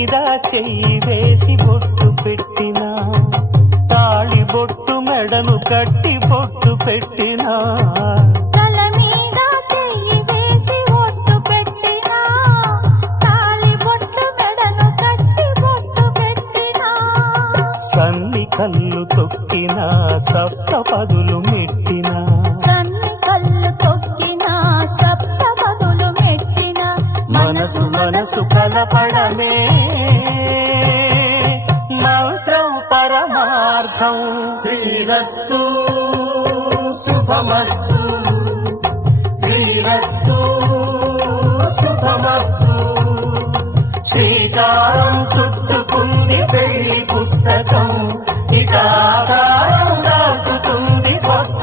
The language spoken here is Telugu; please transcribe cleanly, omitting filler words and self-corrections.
మీద చెయ్యి వేసి బొట్టు పెట్టినా, తాళి బొట్టు మెడను కట్టి బొట్టు పెట్టినా, తల మీద చెయ్యి వేసి బొట్టు పెట్టినా, తాళి బొట్టు మెడను కట్టి బొట్టు పెట్టినా, సన్ని కళ్ళు తొక్కినా సప్త పదులు మెట్టినా, సన్ని కళ్ళు తొక్కినా సప్త పదులు మెట్టినా, మనసు మనసు కలపడమే మంత్రం పరమార్థం. శ్రీరస్తు శుభమస్తు, శ్రీరస్తు శుభమస్తు. శ్రీకారం చుట్టుకుంది పెళ్లి పుస్తకం, ఇక ఆకారం దాచుతుంది కొత్త